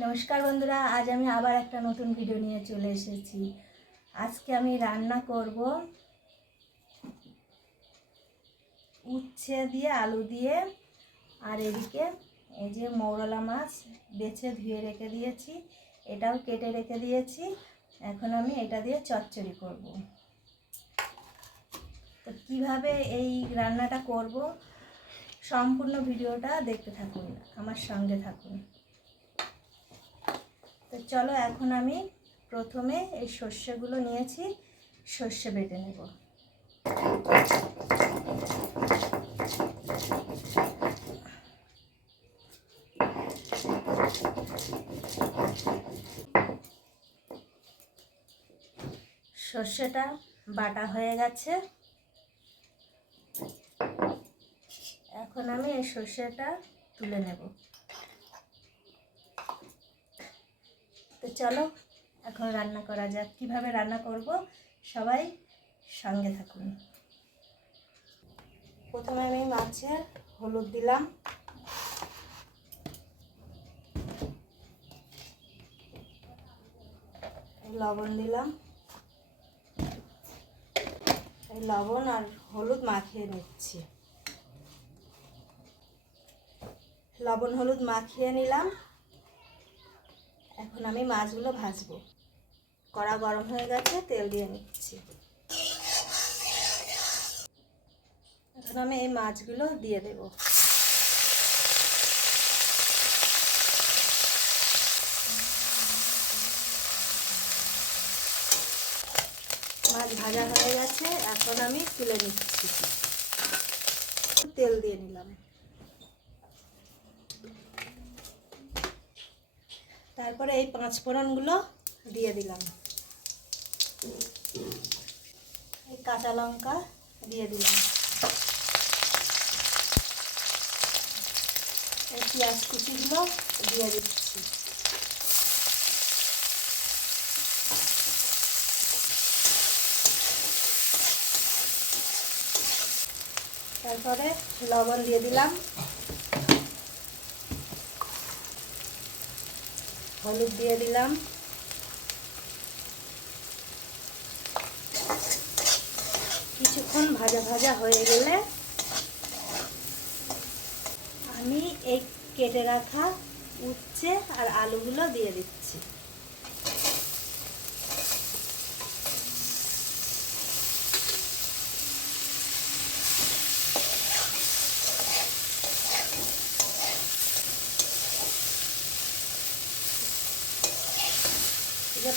নমস্কার বন্ধুরা, আজ আমি আবার একটা নতুন ভিডিও নিয়ে চলে এসেছি। আজকে আমি রান্না করব উচ্ছে দিয়ে আলু দিয়ে, আর এদিকে এই যে মৌরলা মাছ বেছে ধুয়ে রেখে দিয়েছি, এটাও কেটে রেখে দিয়েছি। এখন আমি এটা দিয়ে চচ্চড়ি করব। তো কীভাবে এই রান্নাটা করব সম্পূর্ণ ভিডিওটা দেখতে থাকুন, আমার সঙ্গে থাকুন। তো চলো, এখন আমি প্রথমে এই সর্ষেগুলো নিয়েছি, সর্ষে বেটে নেব। সর্ষেটা বাটা হয়ে গেছে। এখন আমি এই সর্ষেটা তুলে নেব। তো চলো এখন রান্না করা যাক। কিভাবে রান্না করব সবাই সঙ্গে থাকুন। প্রথমে আমি মাছে হলুদ দিলাম, লবণ দিলাম, এই লবণ আর হলুদ মাখিয়ে নিচ্ছি। লবণ হলুদ মাখিয়ে নিলাম। এখন আমি মাছগুলো ভাজবো। কড়া গরম হয়ে গেছে, তেল দিয়ে নিচ্ছি। এখন আমি এই মাছগুলো দিয়ে দেব। মাছ ভাজা হয়ে গেছে, এখন আমি তুলে নিচ্ছি। তেল দিয়ে নিলাম। তারপরে এই 5 ফোড়নগুলো দিয়ে দিলাম। এই কাঁচা লঙ্কা দিয়ে দিলাম। এই পেঁয়াজ কুচিগুলো দিয়ে দিচ্ছি। তারপরে লবণ দিয়ে দিলাম, হলুদ দিয়ে দিলাম, কিছুক্ষণ ভাজা ভাজা হয়ে গেলে আমি এই কেটে রাখা উচ্ছে আর আলুগুলো দিয়ে দিচ্ছি।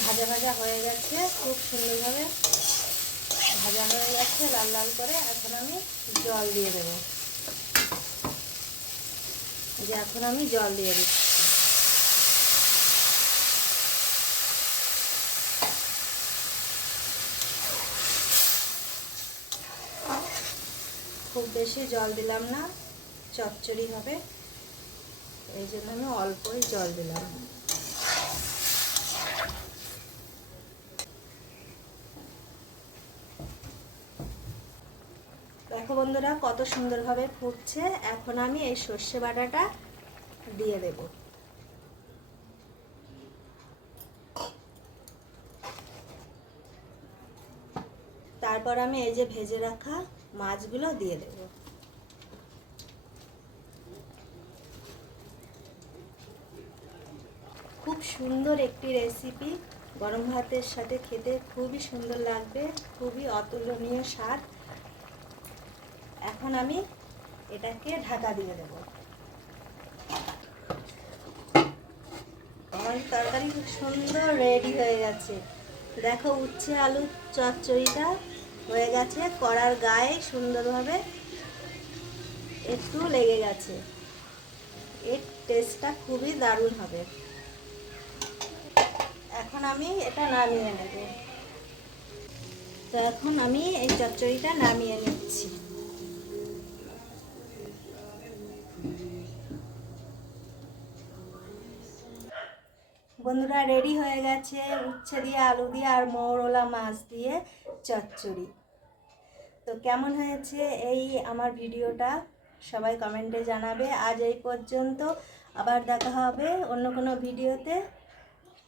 ভাজা ভাজা হয়ে গেছে, খুব সুন্দরভাবে ভাজা হয়ে গেছে লাল লাল করে। এখন আমি জল দিয়ে দেবো। এখন আমি জল দিয়ে দিচ্ছি। খুব বেশি জল দিলাম না, চচ্চড়ি হবে, এই জন্য আমি অল্পই জল দিলাম। দেখো বন্ধুরা, কত সুন্দরভাবে ফুটছে। এখন আমি এই সর্ষে বাটাটা দিয়ে দেব। তারপর আমি এই যে ভেজে রাখা মাছগুলো দিয়ে দেব। খুব সুন্দর একটি রেসিপি, গরম ভাতের সাথে খেতে খুবই সুন্দর লাগবে, খুবই অতুলনীয় স্বাদ। এখন আমি এটাকে ঢাকা দিয়ে দেব। আমার তরকারি খুব সুন্দর রেডি হয়ে গেছে। দেখো, উচ্ছে আলু চচ্চড়িটা হয়ে গেছে। কড়ার গায়ে সুন্দরভাবে একটু লেগে গেছে। এর টেস্টটা খুবই দারুণ হবে। এখন আমি এটা নামিয়ে নেব। তো এখন আমি এই চচ্চড়িটা নামিয়ে নিচ্ছি। বন্ধুরা, রেডি হয়ে গেছে উচ্ছে দিয়ে আলু দিয়ে আর মৌরলা মাছ দিয়ে চচ্চড়ি। তো কেমন হয়েছে এই আমার ভিডিওটা সবাই কমেন্টে জানাবে। আজ এই পর্যন্ত। আবার দেখা হবে অন্য কোনো ভিডিওতে।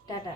টাটা।